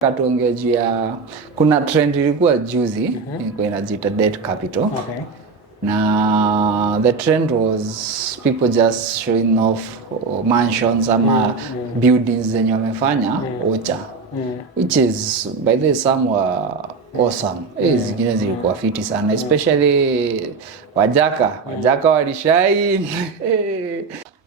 Katuongea juu ya kuna trend ilikuwa juzi ilikuwa inajiita debt capital. Okay. Na the trend was people just showing off mansions ama buildings zenye wamefanya Ocha. Which is by the way some were awesome. Zingine zilikuwa fiti sana, especially Wajaka walishine.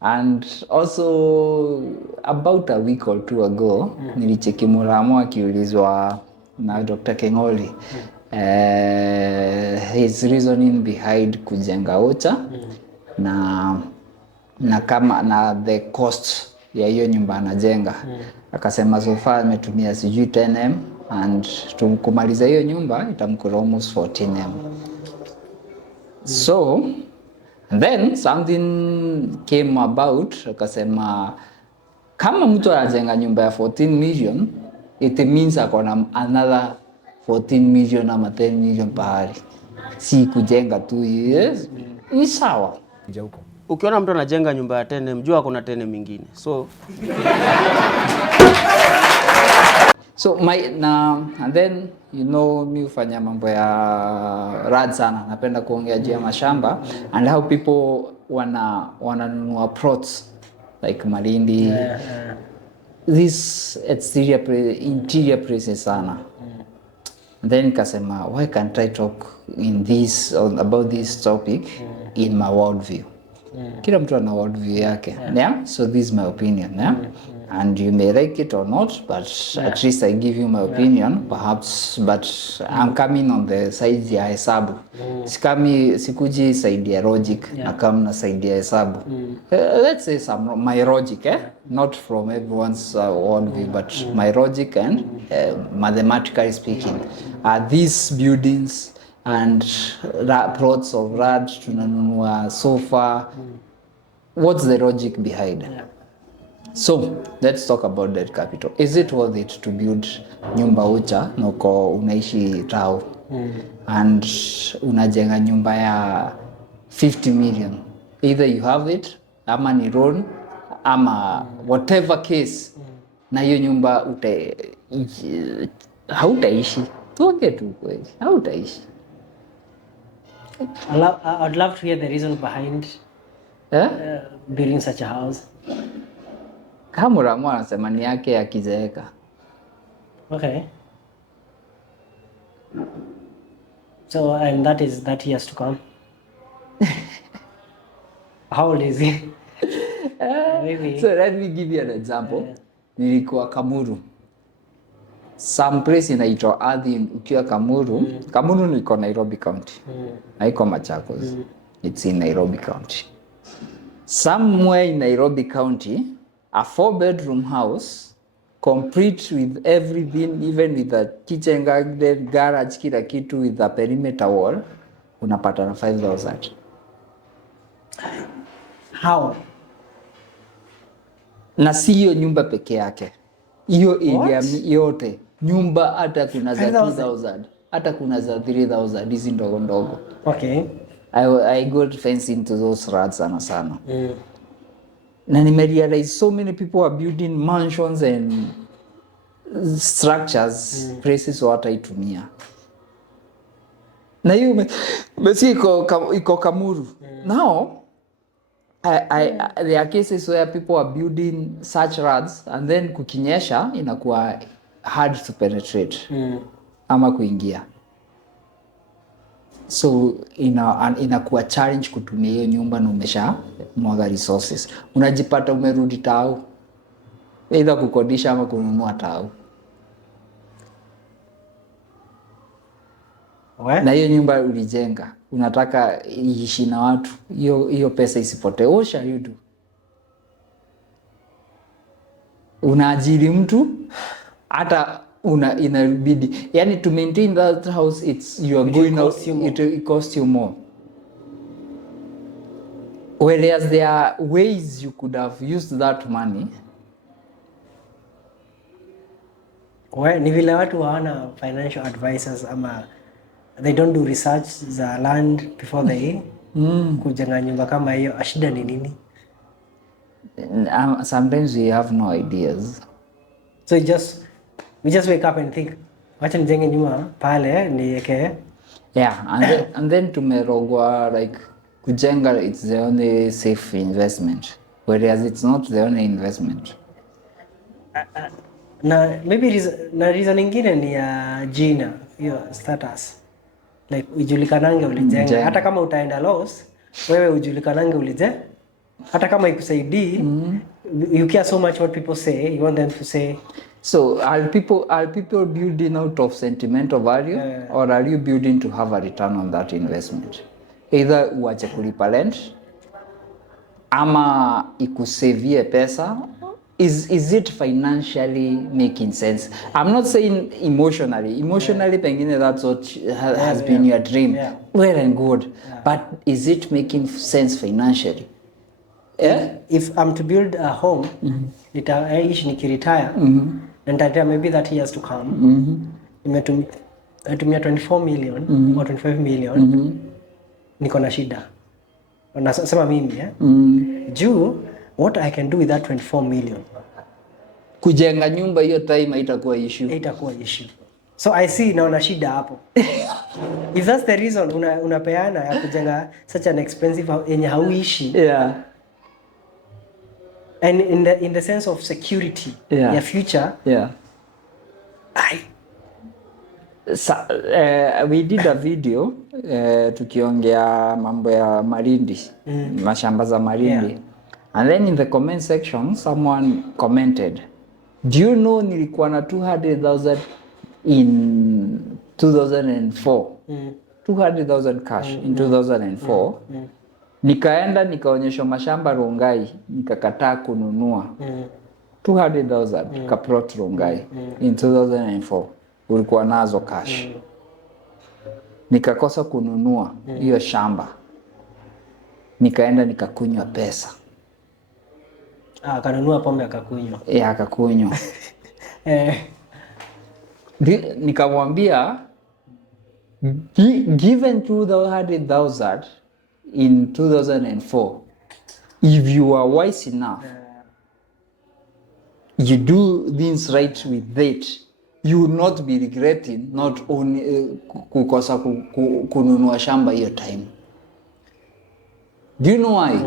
And also about a week or two ago nilicheki Muramo akiulizwa na Dr. Keng'oli his reasoning behind kujenga Ocha na kama na the cost ya hiyo nyumba anajenga. Akasema so far ametumia sijui 10M and kumaliza hiyo nyumba itamkula almost 14M. So and then something came about, akasema kama mtu anajenga nyumba ya 14 million, it means akona another 14 million ama 10 million pahali. Si kujenga tu, yes, ni sawa. Ukiona mtu anajenga nyumba ya 10, mjua kuna 10 mingine. So and then you know mi ufanya mambo ya rad sana, napenda kuongea juu ya mashamba and how people wananunua plots like Malindi, this interior places sana. And then kasema why can't I talk about this topic in my worldview. Kila mtu ana worldview yake. Yeah? So this is my opinion. Yeah? And you may like it or not, but at least I give you my opinion, perhaps, but I'm coming on the side ya hesabu. Sikuji side ya logic, na kama na side ya hesabu. Let's say my logic, not from everyone's worldview, but my logic and mathematically speaking. These buildings and plots of rad tunanunua so far, what's the logic behind? So let's talk about debt capital. Is it worth it to build nyumba Ocha na uko unaishi Tao and unajenga nyumba ya 50 million? Either you have it ama ni loan ama whatever case, na hiyo nyumba hautaishi. Tuongee tu kweli, hautaishi. I'd love to hear the reason behind building such a house. Kama Muramo anasema ni yake akizeeka. Okay. So and that is 30 years to come. How old is he? Maybe. So let me give you an example. Nilikuwa Kamuru. Some place inaitwa Ardhi ukiwa Kamuru. Kamuru niko Nairobi County. Haiko Machakos. It's in Nairobi County. Somewhere in Nairobi County, a 4-bedroom house, complete with everything, even with the kitchen, garden, garage, kila kitu, with the perimeter wall, unapata na 5,000. How? Na si hiyo nyumba peke yake. Hiyo area yote. Nyumba hata kuna za 2,000. Hata kuna za 3,000. Hizi ndogo ndogo. Okay. I got fence into those rats sana. Na nimerealize so many people are building mansions and structures places wataitumia. Na hiyo basi iko Kamuru. Now there are cases where people are building such rats and then kukinyesha inakuwa hard to penetrate ama kuingia. So inakuwa challenge kutumia hiyo nyumba na umesha mwaga resources. Unajipata umerudi Tao, either kukodisha ama kununua Tao. Na hiyo nyumba ulijenga, unataka iishi na watu, hiyo pesa isipotee. What shall you do? Unaajiri mtu hata inabidi, yani to maintain that house, you are going out, it costs you more. Whereas there are ways you could have used that money. Ni vile watu hawana financial advisors ama they don't do research za land before they kujenga nyumba kama hiyo. Ashida ni nini? Sometimes we have no ideas. So just We just wake up and think, wacha nijenge nyumba pale niweke. Yeah, and then tumerogwa like kujenga it's the only safe investment, whereas it's not the only investment. Na maybe reason nyingine ni ya jina, hiyo status. Like ujulikanange ulijenga. Hata kama utaenda loss, wewe ujulikanange ulijenga. Hata kama ikusaidii, you care so much what people say, you want them to say. So are people building out of sentimental value, or are you building to have a return on that investment? Either uache kulipa rent ama ikusavie pesa. Is it financially making sense? I'm not saying emotionally. Emotionally, pengine that's what has been your dream. Yeah. Well and good. But is it making sense financially? Yeah? If I'm to build a home, nitaishi nikiretire, and maybe that years to come, nimetumia 24 million or 25 million, niko na shida. Nasema mimi, juu, what I can do with that 24 million? Kujenga nyumba hiyo time haitakuwa issue. Haitakuwa issue. So I see naona shida hapo. If that's the reason unapeana ya kujenga such an expensive yenye hauishi. Yeah. And in the sense of security, yeah. your future. Yeah. We did a video tukiongea mambo ya Malindi, mashamba za Malindi. Yeah. And then in the comment section someone commented, do you know nilikuwa na 200,000 in 2004? 200,000 cash in 2004. Nikaenda nikaonyeshwa mashamba Rongai, nikakataa kununua. 200,000 kaplot Rongai in 2004. Ulikuwa nazo cash. Nikakosa kununua hiyo shamba. Nikaenda nikakunywa pesa. Kanunua pombe akakunywa. Akakunywa. Nikamwambia, given 200,000 in 2004, if you are wise enough, you do things right with it, you will not be regretting not only kukosa kununua shamba hiyo time. Do you know why?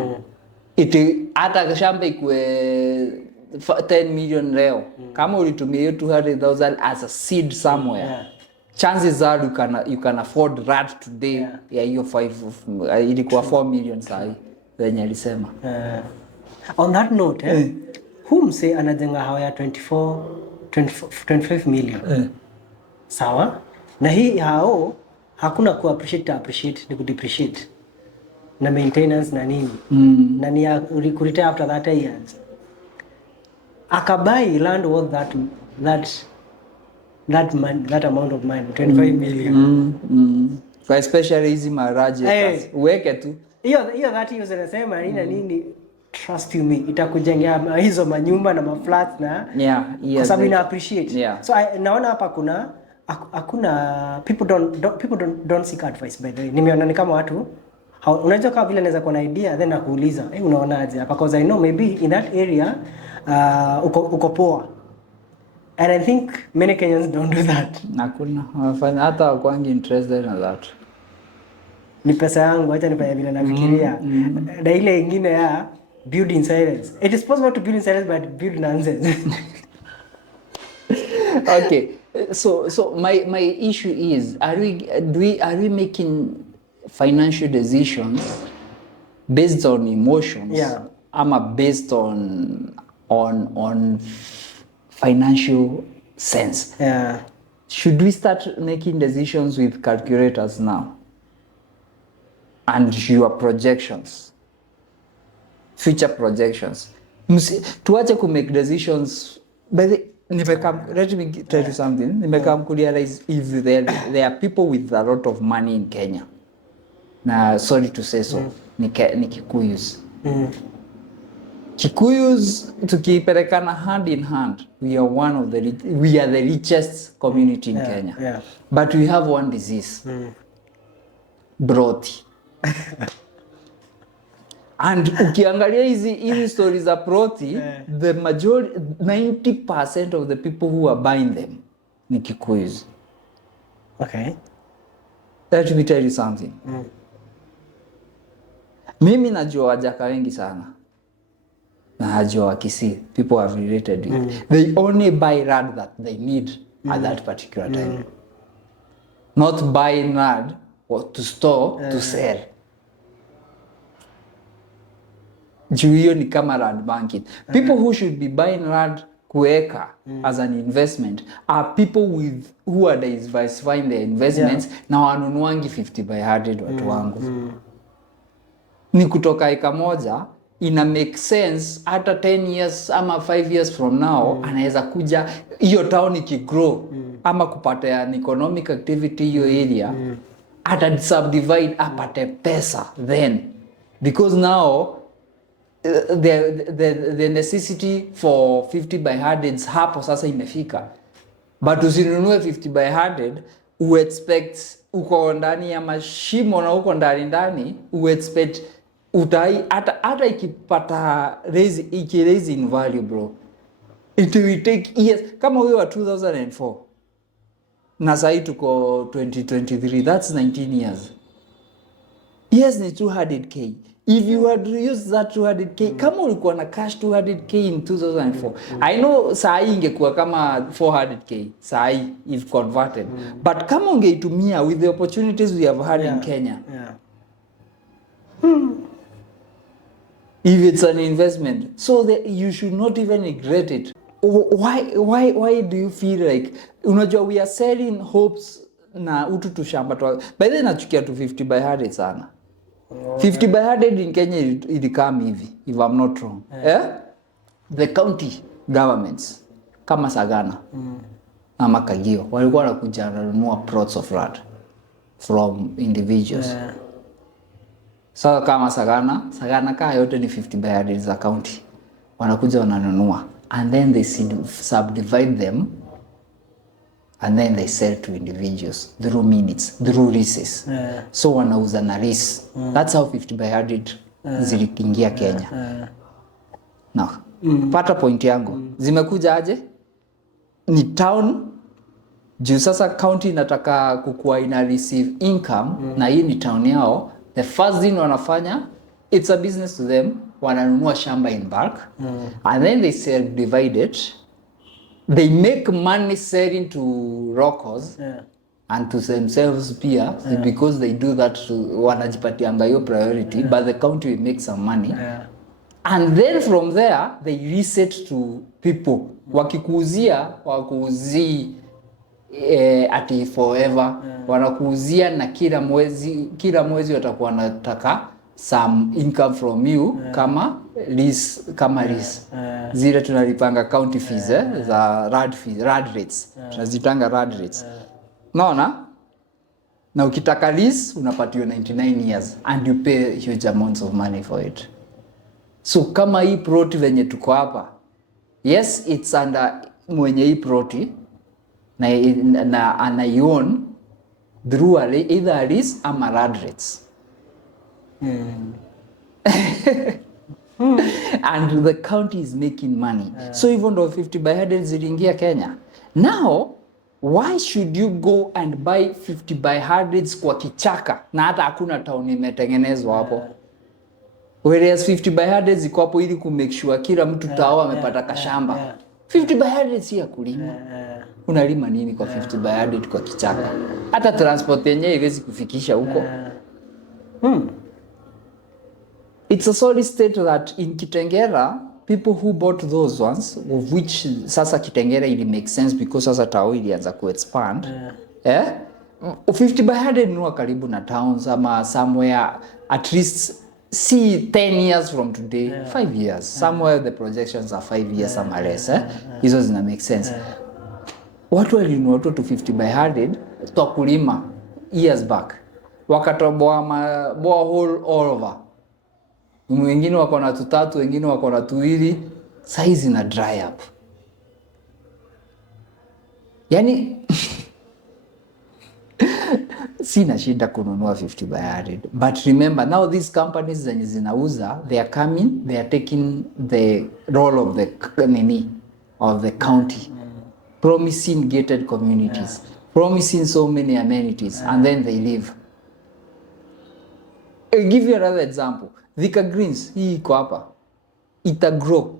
Hata shamba ikue 10 million leo, kama ulitumia hiyo 200,000 as a seed somewhere, chances are you can afford that today. Hiyo 5 ilikuwa 4 million sahi venye alisema. On that note, whom say anajenga haya 25 million. Sawa? Na hii hao hakuna appreciate ni kudepreciate. Na maintenance na nini. Na ni retire after that years. Akabai land worth that amount of money, 25 million. For especially hizi maraji uweke tu. Hiyo that hiyo zinasema nini trust you me, itakujengea hizo manyumba na maflats na kwa sababu ina appreciate. So naona hapa hakuna people don't seek advice by the way. Nimeona ni kama watu unajua kama vile naweza kuwa na idea then nakuuliza unaonaje hapa, because I know maybe in that area uko poa. And I think many Kenyans don't do that. Hakuna wafanya hata wakwangi interested in that. Ni pesa yangu acha nifanye vile nafikiria. Na ile nyingine ya build in silence. It is possible to build in silence but build nonsense. Okay. So my issue is, are we making financial decisions based on emotions? Ama based on financial sense? Should we start making decisions with calculators now? And your projections, future projections. Tuache to make decisions. Let me tell you something. Realize if there are people with a lot of money in Kenya. Na sorry to say so. Ni Kikuyus. Kikuyus tukipelekana hand in hand, we are the richest community in Kenya. But we have one disease. Broti. And ukiangalia hizi stories za proti, the majority 90% of the people who are buying them ni Kikuyus. Okay. Let me tell you something. Mimi najua Wajaka wengi sana. Na najua Wakisii. People have related with. They only buy rad that they need at that particular time. Not buying rad to store to sell. Juu hiyo ni kama rad banking. People who should be buying rad kuweka as an investment are people who are diversifying their investments na wanunuangi 50 by 100 watu wangu. Ni kutoka eka moja ina make sense hata 10 years ama 5 years from now anaweza kuja hiyo town ikigrow ama kupata an economic activity hiyo area ata subdivide apate pesa then, because now the necessity for 50 by 100s hapo sasa imefika. But usinunue 50 by 100 expect uko ndani ya mashimo na uko ndani expect utai hata ikipata raise in value bro, it will take years. Kama wewe wa 2004 na sasa tuko 2023, that's 19 years. Yes, ni 200k. If you had used that 200k, kama ulikuwa na cash 200k in 2004, I know saa hii ingekuwa kama 400k saa hii if converted. But kama ungeitumia with the opportunities we have had in Kenya, if it's an investment, so that you should not even regret it. Why do you feel like, unajua we are selling hopes na utu tushamba. By the way, nachukia tu 50 by 100 sana. 50 by 100 in Kenya ilikam hivi, if I'm not wrong. The county governments kama Sagana ama Kagio walikuwa wanakuja kununua plots of land from individuals. So kama Sagana kaa yote ni 50 by 100 za county. Wanakuja wananunua and then they subdivide them and then they sell to individuals through minutes, through leases. So wanauza na lease. That's how 50 by 100 ziliingia Kenya. Now, pata point yangu. Zimekuja aje? Ni town juu sasa county inataka kukua ina receive income na hii ni town yao. The first thing wanafanya, it's a business to them, wananunua shamba in bulk and then they sell divided. They make money selling to locals and to themselves pia because they do that wanajipatianga hiyo priority but the county will make some money and then from there they reset to people. Wakikuuzia wakuuzii ati forever wanakuuzia na kila mwezi watakuwa wanataka some income from you kama lease zile tunalipanga county fees za rad rates tunazitanga rad rates naona na ukitaka lease unapatiwa 99 years and you pay huge amounts of money for it. So kama hii plot venye tuko hapa, yes it's under mwenye hii plot na anaion through either a lease ama rad rates. And the county is making money. So even though 50 by 100 ziliingia Kenya, now why should you go and buy 50 by 100s kwa kichaka na hata hakuna town imetengenezwa hapo? Whereas 50 by 100 ziko hapo ili ku make sure kila mtu tao amepata kashamba. 50 by 100 si ya kulima. Unalima nini kwa 50 by 100 kwa kichaka? Hata transport yenyewe iwezi kufikisha huko. It's a solid state that in Kitengela, people who bought those ones, of which sasa Kitengela it makes sense because sasa tao ilianza ku-expand. 50 by 100 nunua karibu na towns ama somewhere at least see 10 years from today, 5 years. Somewhere the projections are 5 years ama less. Hizo zina make sense. Watu walinunua to 50 by 100 kwa kulima years back. Wakatoboa borehole all over. Wengine wako na 3, wengine wako na 2, size ina dry up. Yani sina shida kununua 50 by 100. But remember now these companies zenye zinauza, they are coming, they are taking the role of the county. promising gated communities, promising so many amenities, and then they leave. I'll give you another example. Thika Greens, hii iko hapa, ita grow.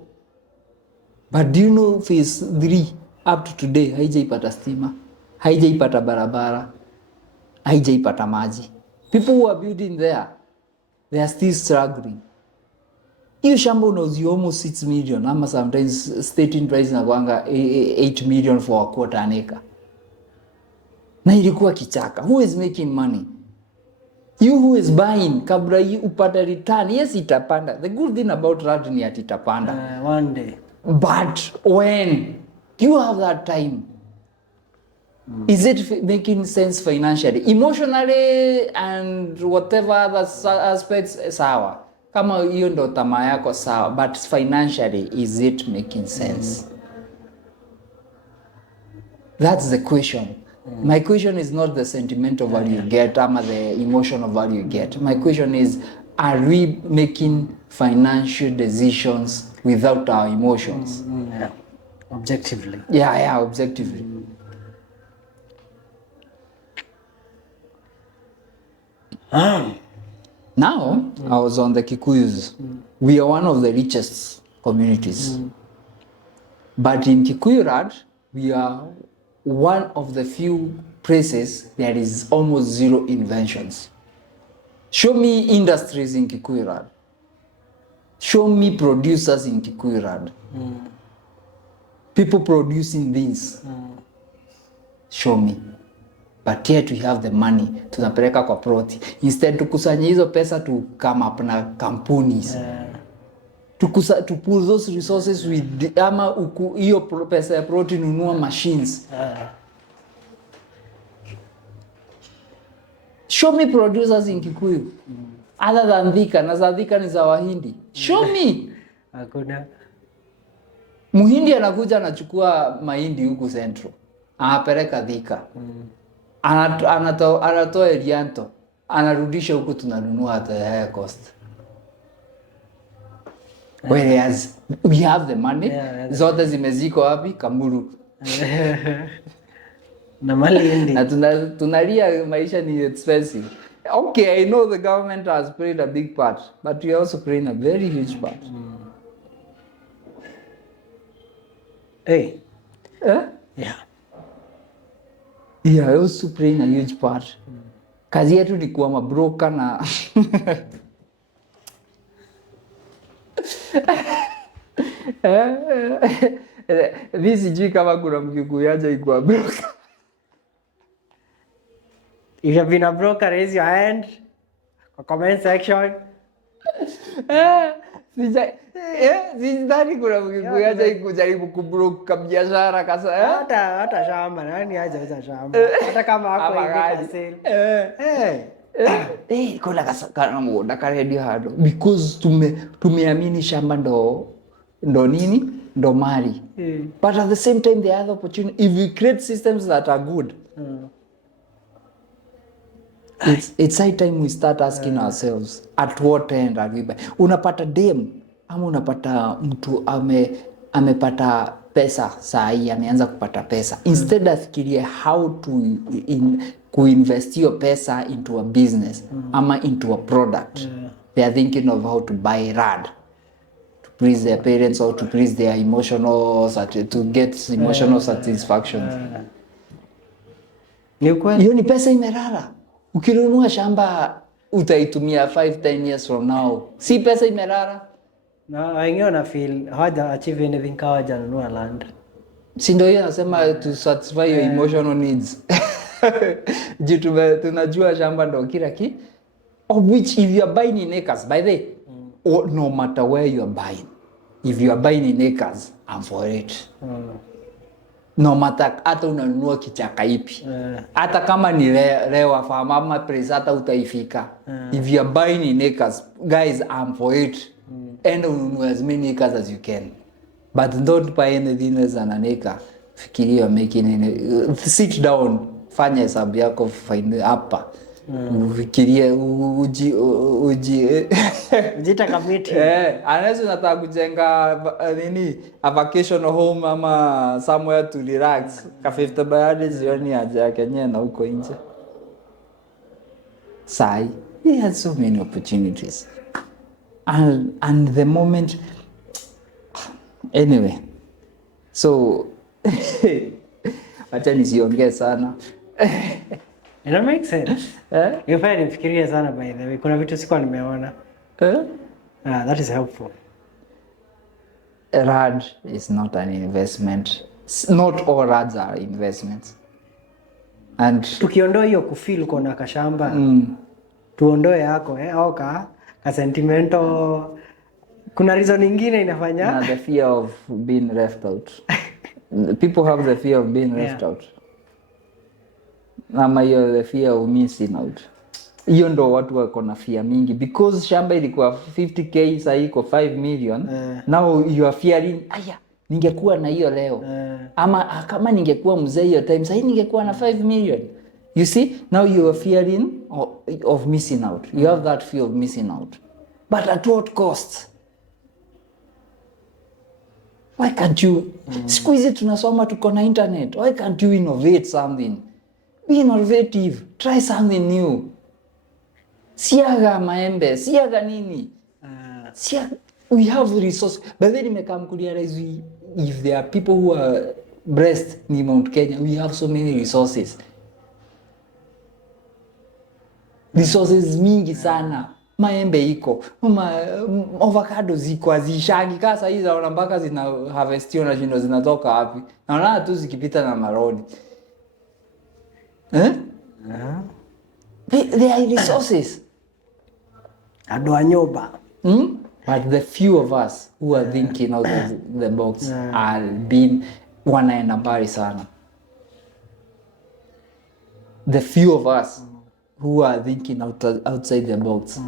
But do you know phase 3 up to today haijaipata stima, haijaipata barabara, haijaipata maji. People who are building there, they are still struggling. Hiyo shamba unauziwa almost 6 million, ama sometimes stating price na kwanga 8 million for a quarter an acre. Na ilikuwa kichaka. Who is making money? You who is buying, kabla you upata return, yes itapanda. The good thing about land ni ati itapanda. One day. But when you have that time, is it making sense financially? Emotionally and whatever other aspects, sawa. Kama hiyo ndo tamaa yako sawa, but financially, is it making sense? That's the question. My question is not the sentimental value you get, ama the emotional value you get. My question is, are we making financial decisions without our emotions? Yeah. Objectively. Yeah, objectively. Now, I was on the Kikuyus. We are one of the richest communities. But in Kikuyurad, we are one of the few places there is almost zero inventions. Show me industries in Kikuyurad. Show me producers in Kikuyurad. People producing things. Show me. But yet we have the money. Tunapeleka kwa proti. Instead tukusanye hizo pesa to come up na companies. To pull those resources with ama hiyo pesa ya proti nunua machines. Show me producers in Kikuyu. Other than Thika. Na za Thika ni za Wahindi. Show me. Hakuna. Muhindi anakuja anachukua mahindi huku Central. Anapeleka Thika. Anatoa Elianto. Anarudisha huku tunanunua at a higher cost. Whereas we have the money. Zote zimeziko wapi? Kamuru. Na Malindi. Na tunalia maisha ni expensive. Okay, I know the government has played a big part, but we are also playing a very huge part. Hey. Yeah. Yeah, I also playing a huge part. Kazi yetu ni kuwa mabroka na mimi sijui kama kuna Mkikuyu aje ikuwa broka. If you have been a broker, raise your hand. Comment section. Sidhani kuna Mkikuyu aje kujaribu kubroka biashara kasa. Hata shamba, nani haja hizo shamba? Hata kama hako hivi sale. Kuna kasa mgoda karedio hado because tumeamini shamba ndo nini? Ndo mali. But at the same time there are other opportunities. If we create systems that are good, it's high time we start asking ourselves at what end are we by. Unapata dem ama unapata mtu amepata pesa saa hii, ameanza kupata pesa. Instead afikirie how to kuinvest your pesa into a business ama into a product. They are thinking of how to buy rad to please their parents or to please their to get emotional satisfaction. Hiyo ni pesa imerara. Ukinunua shamba utaitumia 5-10 years from now. Si pesa imerara. Na wengi wana feel haja achieve anything kawa janunua land. Si ndio hiyo nasema to satisfy your emotional needs. Jitu tunajua shamba ndo kila kitu. Of which if you are buying in acres, by the way, no matter where you are buying, if you are buying in acres, I'm for it. No matter hata unanunua kichaka ipi. Hata kama ni lewa farm ama place hata utaifika. If you are buying in acres, guys, I'm for it. And ununue as many acres as you can. But don't buy anything less than an acre. Fikiria making sit down, fanya hesabu yako find hapa. ufikirie Ujita kamiti. Unless unataka kujenga a vacation home ama somewhere to relax, ka 50 bayadi zioni haja yake yenyewe na huko nje. Sai, he had so many opportunities. And the moment, anyway, so acha nisiongee sana. It makes sense. Yofanya nifikirie sana by the way. Kuna vitu sikuwa nimeona. That is helpful. RAD is not an investment. Not all RADs are investments. And tukiondoa hiyo kufeel uko na kashamba, tuondoe yako au ka sentimental. Kuna reason nyingine inafanya the fear of being left out. People have the fear of being left out. Ama hiyo the fear of missing out. Hiyo ndo watu wako na fear mingi because shamba ilikuwa 50k sasa iko 5 million. Now you are fearing ningekuwa na hiyo leo. Ama kama ningekuwa mzee hiyo time sasa ningekuwa na 5 million. You see, now you are fearing of missing out. You have that fear of missing out. But at what cost? Why can't you siku hizi tunasoma tuko na internet. Why can't you innovate something? Be innovative. Try something new. Siaga maembe, siaga nini? We have resources. But then nimekam kurealize if there are people who are blessed in Mount Kenya, we have so many resources. Resources mingi sana. Maembe iko, avocado ziko azishagi kasa hizi zaona mpaka zina harvestiwa na shindo zinatoka wapi. Naona tu zikipita na marodi. There are resources. Adoa nyoba. But the few of us who are thinking out of the box are being wanaenda mbali sana. The few of us who are thinking outside the box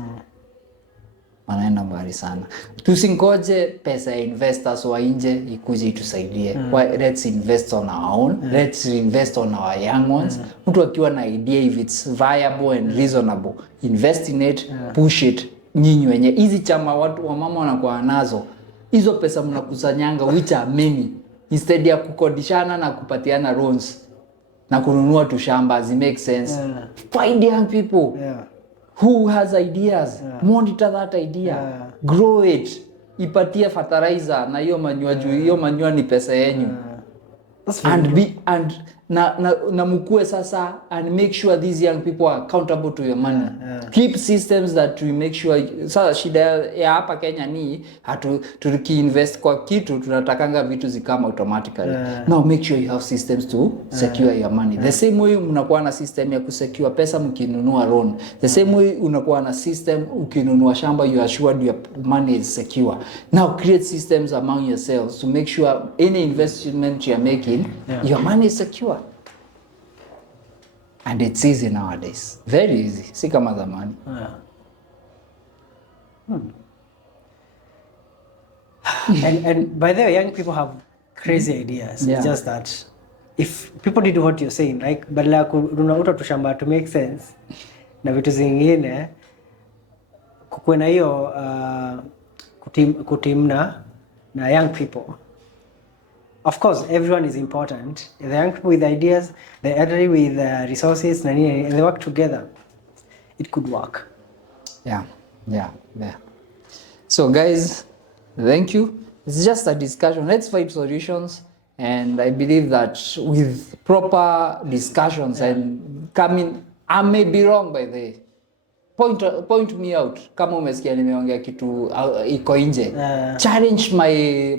wanaenda mbali sana. Tusingoje pesa ya investors wa nje ikuje itusaidie. Let's invest on our own. Let's invest on our young ones. Mtu akiwa na idea, if it's viable and reasonable, invest in it, push it. Nyinyi wenye hizi chama watu wa mama wanakuwa nazo, hizo pesa mnakusanyanga which are many, instead ya kukodishana na kupatiana loans na kununua tu shamba, it makes sense. Find young people who has ideas, monitor that idea, grow it, ipatie fertilizer na hiyo manure juu hiyo manure ni pesa yenyu. And na mukue sasa and make sure these young people are accountable to your money. Keep systems that we make sure. Sasa shida ya hapa Kenya ni tukiinvest kwa kitu tunatakanga vitu zikama automatically. Now make sure you have systems to secure your money. The same way unakuwa na system ya kusecure pesa mkinunua loan. The same way unakuwa na system ukinunua shamba, you are assured your money is secure. Now create systems among yourselves to make sure any investment you are making, your money is secure. And it's easy nowadays. Very easy. Si kama zamani. And by the way, young people have crazy ideas. It's just that if people did what you're saying, like badala ya kununua tu shamba to make sense na vitu zingine, kukuwe na hiyo kutimna na young people. Of course, everyone is important. The young people with ideas, the elderly with resources, and they work together. It could work. Yeah. So guys, thank you. It's just a discussion. Let's find solutions. And I believe that with proper discussions and coming, I may be wrong by the way. Point me out. Kama umesikia nimeongea kitu iko nje. Challenge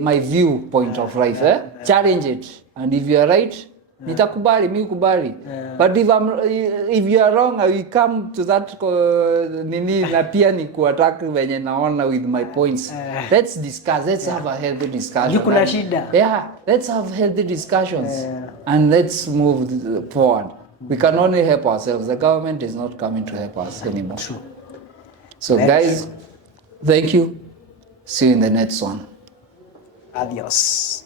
my viewpoint of life. Challenge it. And if you are right, nitakubali, mimi kubali. But if you are wrong, I will come to that na pia ni kuattack venye naona with my points. Let's discuss. Let's have a healthy discussion. Kuna shida. Yeah, let's have healthy discussions. And let's move forward. We can only help ourselves. The government is not coming to help us anymore. True. So guys, thank you. See you in the next one. Adios.